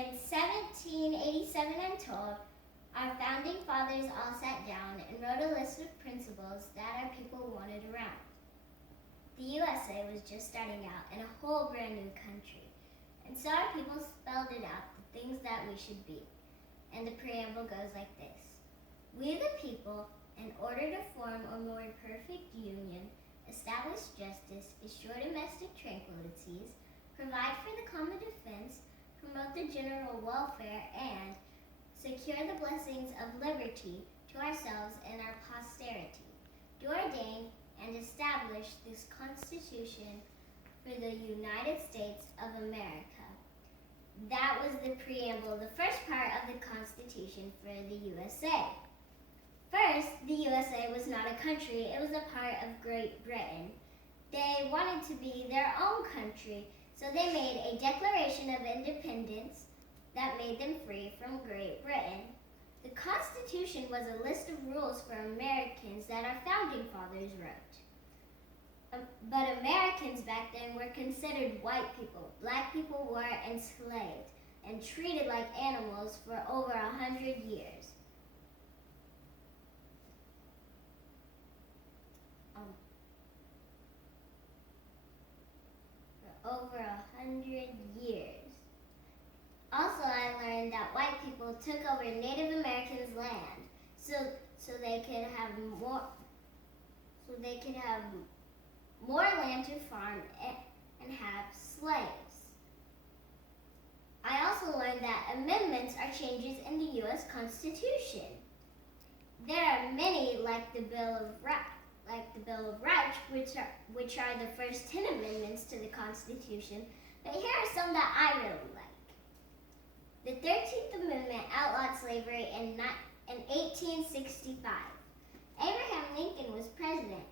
In 1787, I'm told, our founding fathers all sat down and wrote a list of principles that our people wanted around. The USA was just starting out in a whole brand new country, and so our people spelled it out, the things that we should be. And the preamble goes like this. We the people, in order to form a more perfect union, establish justice, assure domestic tranquilities, provide for the common defense, promote the general welfare, and secure the blessings of liberty to ourselves and our posterity. Do ordain and establish this Constitution for the United States of America. That was the preamble, the first part of the Constitution for the USA. First, the USA was not a country, it was a part of Great Britain. They wanted to be their own country, so they made a Declaration of Independence that made them free from Great Britain. The Constitution was a list of rules for Americans that our founding fathers wrote. But Americans back then were considered white people. Black people were enslaved and treated like animals for over 100 years. Over 100 years. Also, I learned that white people took over Native Americans' land, so they could have more land to farm and have slaves. I also learned that amendments are changes in the U.S. Constitution. There are many, like the Bill of Rights, which are the first 10 amendments to the Constitution, but here are some that I really like. The 13th Amendment outlawed slavery in 1865. Abraham Lincoln was president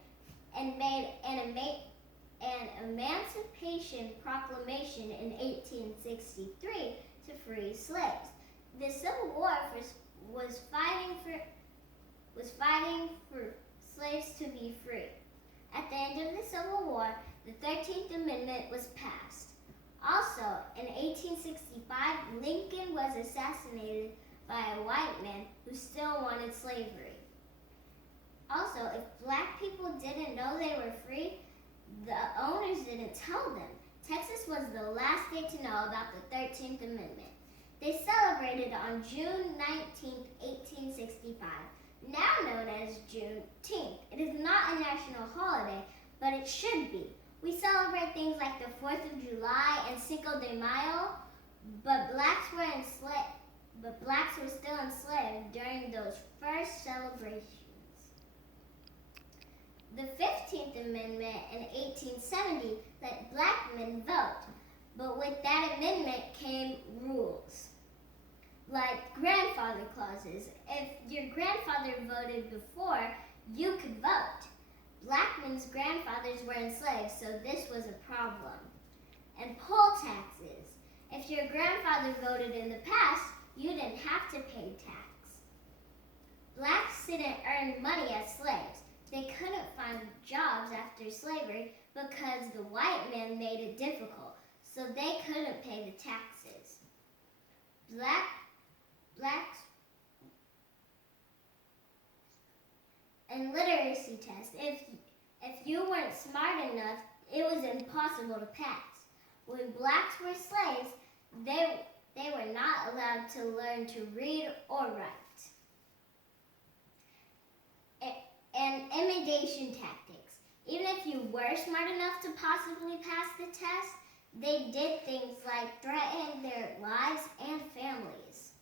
and made an Emancipation Proclamation in 1863 to free slaves. The Civil War was fighting for slaves to be free. At the end of the Civil War, the 13th Amendment was passed. Also, in 1865, Lincoln was assassinated by a white man who still wanted slavery. Also, if black people didn't know they were free, the owners didn't tell them. Texas was the last state to know about the 13th Amendment. They celebrated on June 19, 1865. Now known as Juneteenth. It is not a national holiday, but it should be. We celebrate things like the 4th of July and Cinco de Mayo, but blacks were still enslaved during those first celebrations. The 15th Amendment in 1870 let black men vote, but with that amendment came rules. Like grandfather clauses. If your grandfather voted before, you could vote. Black men's grandfathers were enslaved, so this was a problem. And poll taxes. If your grandfather voted in the past, you didn't have to pay tax. Blacks didn't earn money as slaves. They couldn't find jobs after slavery because the white man made it difficult, so they couldn't pay the taxes. Blacks and literacy test. If you weren't smart enough, it was impossible to pass. When blacks were slaves, they were not allowed to learn to read or write. And imitation tactics. Even if you were smart enough to possibly pass the test, they did things like threaten their lives and families.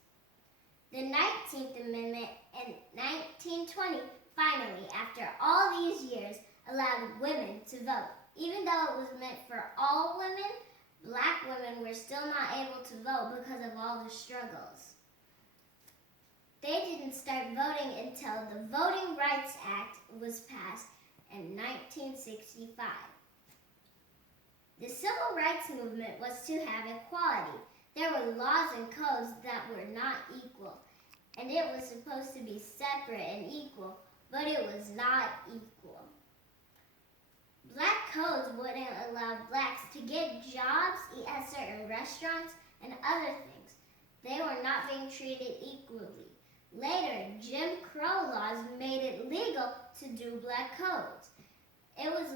The 19th Amendment in 1920, finally, after all these years, allowed women to vote. Even though it was meant for all women, black women were still not able to vote because of all the struggles. They didn't start voting until the Voting Rights Act was passed in 1965. The civil rights movement was to have equality. There were laws and codes that were not equal, and it was supposed to be separate and equal, but it was not equal. Black codes wouldn't allow blacks to get jobs, eat at certain restaurants, and other things. being treated equally. Later, Jim Crow laws made it legal to do black codes. It was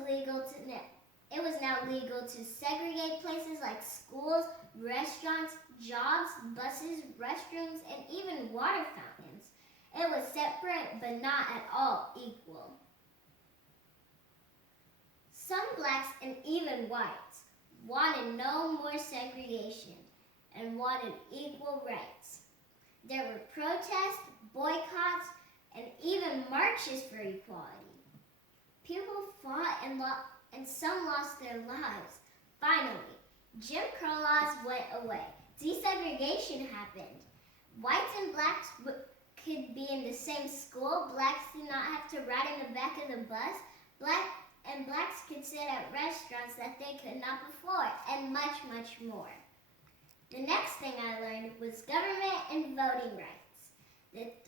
now legal to segregate places like schools, restaurants, jobs, buses, restrooms, and even water fountains. It was separate but not at all equal. Some blacks and even whites wanted no more segregation and wanted equal rights. There were protests, boycotts, and even marches for equality. People fought and some lost their lives. Finally, Jim Crow laws went away. Desegregation happened. Whites and blacks could be in the same school. Blacks did not have to ride in the back of the bus. Blacks could sit at restaurants that they could not before, and much, much more. The next thing I learned was government and voting rights.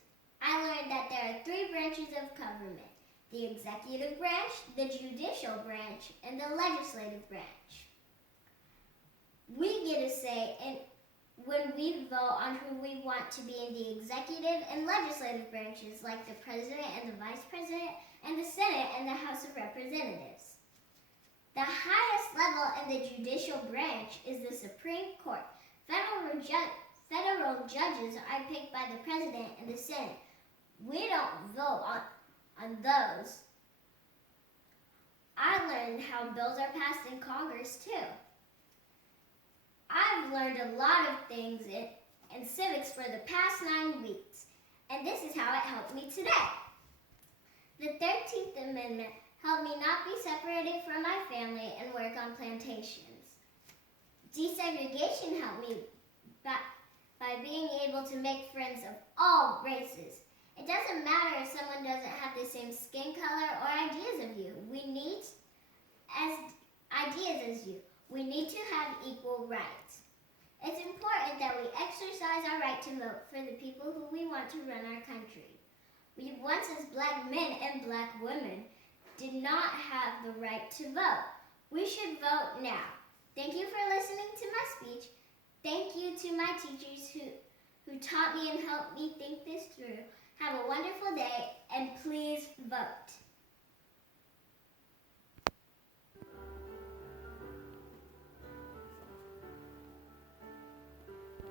I learned that there are 3 branches of government: the executive branch, the judicial branch, and the legislative branch. We get a say when we vote on who we want to be in the executive and legislative branches, like the president and the vice president, and the Senate and the House of Representatives. The highest level in the judicial branch is the Supreme Court. Federal judges are picked by the president and the Senate. We don't vote on those. I learned how bills are passed in Congress too. I've learned a lot of things in civics for the past 9 weeks, and this is how it helped me today. The 13th Amendment helped me not be separated from my family and work on plantations. Desegregation helped me by being able to make friends of all races. It doesn't matter if someone doesn't have the same skin color or ideas of you. We need to have equal rights. It's important that we exercise our right to vote for the people who we want to run our country. We once, as black men and black women, did not have the right to vote. We should vote now. Thank you for listening to my speech. Thank you to my teachers who taught me and helped me think this through. Have a wonderful day, and please vote.